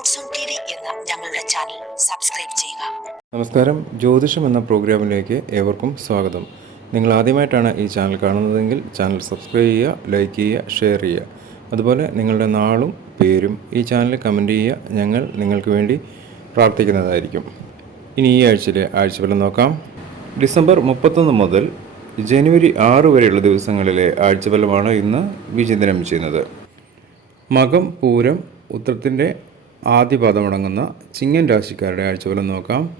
ഞങ്ങളുടെ channel subscribe ചെയ്യുക. നമസ്കാരം. ജ്യോതിഷം എന്ന പ്രോഗ്രാമിലേക്ക് ഏവർക്കും സ്വാഗതം. നിങ്ങൾ ആദ്യമായിട്ടാണ് ഈ ചാനൽ കാണുന്നതെങ്കിൽ ചാനൽ സബ്സ്ക്രൈബ് ചെയ്യുക ലൈക്ക് ചെയ്യുക ഷെയർ ചെയ്യുക. അതുപോലെ നിങ്ങളുടെ നാളും പേരും ഈ ചാനലിൽ കമന്റ് ചെയ്യുക. ഞങ്ങൾ നിങ്ങൾക്ക് വേണ്ടി പ്രാർത്ഥിക്കുന്നതായിരിക്കും. ഇനി ഈ ആഴ്ചയിലെ ആഴ്ചഫലം നോക്കാം. ഡിസംബർ മുപ്പത്തൊന്ന് മുതൽ ജനുവരി ആറ് വരെയുള്ള ദിവസങ്ങളിലെ ആഴ്ചഫലമാണ് ഇന്ന് വിചിന്തനം ചെയ്യുന്നത്. മകം പൂരം ഉത്രത്തിന്റെ ആദ്യ പാദമടങ്ങുന്ന ചിങ്ങൻ രാശിക്കാരുടെ ആഴ്ചഫലം നോക്കാം.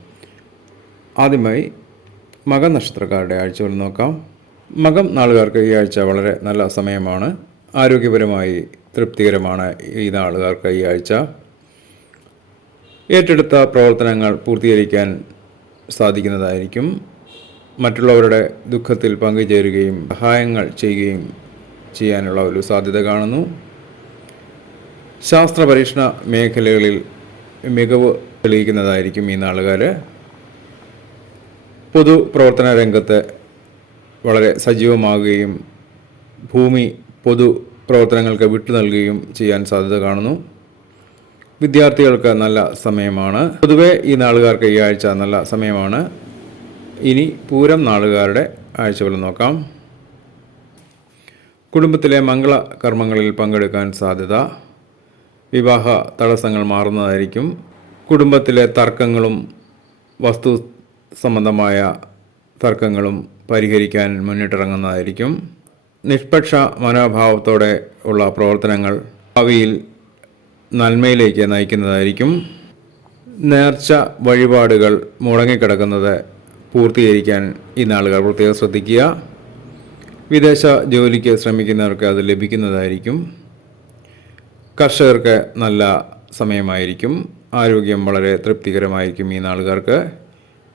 ആദ്യമായി മകം നക്ഷത്രക്കാരുടെ ആഴ്ചകൾ നോക്കാം. മകം നാളുകാർക്ക് ഈ ആഴ്ച വളരെ നല്ല സമയമാണ്. ആരോഗ്യപരമായി തൃപ്തികരമാണ് ഈ നാളുകാർക്ക് ഈ ആഴ്ച. ഏറ്റെടുത്ത പ്രവർത്തനങ്ങൾ പൂർത്തീകരിക്കാൻ സാധിക്കുന്നതായിരിക്കും. മറ്റുള്ളവരുടെ ദുഃഖത്തിൽ പങ്കുചേരുകയും സഹായങ്ങൾ ചെയ്യുകയും ചെയ്യാനുള്ള ഒരു സാധ്യത കാണുന്നു. ശാസ്ത്ര പരീക്ഷണ മേഖലകളിൽ മികവ് തെളിയിക്കുന്നതായിരിക്കും ഈ നാളുകാർ പൊതു പ്രവർത്തന രംഗത്ത് വളരെ സജീവമാകുകയും ഭൂമി പൊതു പ്രവർത്തനങ്ങൾക്ക് വിട്ടു നൽകുകയും ചെയ്യാൻ സാധ്യത കാണുന്നു. വിദ്യാർത്ഥികൾക്ക് നല്ല സമയമാണ്. പൊതുവെ ഈ നാളുകാർക്ക് ഈ ആഴ്ച നല്ല സമയമാണ്. ഇനി പൂരം നാളുകാരുടെ ആഴ്ചകൾ നോക്കാം. കുടുംബത്തിലെ മംഗള കർമ്മങ്ങളിൽ പങ്കെടുക്കാൻ സാധ്യത. വിവാഹ തടസ്സങ്ങൾ മാറുന്നതായിരിക്കും. കുടുംബത്തിലെ തർക്കങ്ങളും വസ്തു സംബന്ധമായ തർക്കങ്ങളും പരിഹരിക്കാൻ മുന്നിട്ടിറങ്ങുന്നതായിരിക്കും. നിഷ്പക്ഷ മനോഭാവത്തോടെ ഉള്ള പ്രവർത്തനങ്ങൾ ഭാവിയിൽ നന്മയിലേക്ക് നയിക്കുന്നതായിരിക്കും. നേർച്ച വഴിപാടുകൾ മുടങ്ങിക്കിടക്കുന്നത് പൂർത്തീകരിക്കാൻ ഈ നാളുകൾ പ്രത്യേകം ശ്രദ്ധിക്കുക. വിദേശ ജോലിക്ക് ശ്രമിക്കുന്നവർക്ക് അത് ലഭിക്കുന്നതായിരിക്കും. കർഷകർക്ക് നല്ല സമയമായിരിക്കും. ആരോഗ്യം വളരെ തൃപ്തികരമായിരിക്കും ഈ നാളുകാർക്ക്.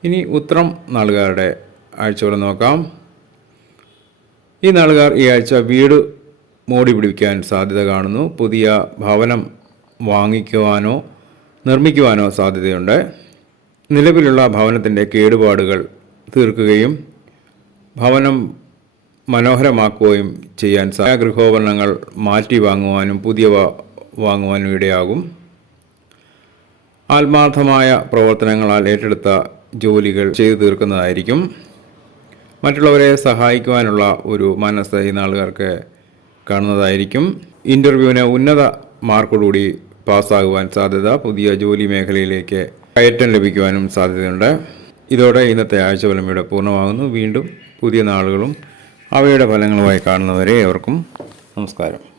ഇനി ഉത്രം നാളുകാരുടെ ആഴ്ചകൾ നോക്കാം. ഈ നാളുകാർ ഈ ആഴ്ച വീട് മോടി പിടിപ്പിക്കാൻ സാധ്യത കാണുന്നു. പുതിയ ഭവനം വാങ്ങിക്കുവാനോ നിർമ്മിക്കുവാനോ സാധ്യതയുണ്ട്. നിലവിലുള്ള ഭവനത്തിന്റെ കേടുപാടുകൾ തീർക്കുകയും ഭവനം മനോഹരമാക്കുകയും ചെയ്യാൻ ഗൃഹോപകരണങ്ങൾ മാറ്റി വാങ്ങുവാനും പുതിയവ വാങ്ങുവാനും ഇടയാകും. ആത്മാർത്ഥമായ പ്രവർത്തനങ്ങളാൽ ഏറ്റെടുത്ത ജോലികൾ ചെയ്തു തീർക്കുന്നതായിരിക്കും. മറ്റുള്ളവരെ സഹായിക്കുവാനുള്ള ഒരു മനസ്സ് ഈ നാളുകാർക്ക് കാണുന്നതായിരിക്കും. ഇന്റർവ്യൂവിന് ഉന്നത മാർക്കോടുകൂടി പാസ്സാകുവാൻ സാധ്യത പുതിയ ജോലി മേഖലയിലേക്ക് കയറ്റം ലഭിക്കുവാനും സാധ്യതയുണ്ട്. ഇതോടെ ഇന്നത്തെ ആഴ്ചഫലം ഇവിടെ പൂർണമാകുന്നു. വീണ്ടും പുതിയ നാളുകളും അവയുടെ ഫലങ്ങളുമായി കാണുന്നവരെ ഏവർക്കും നമസ്കാരം.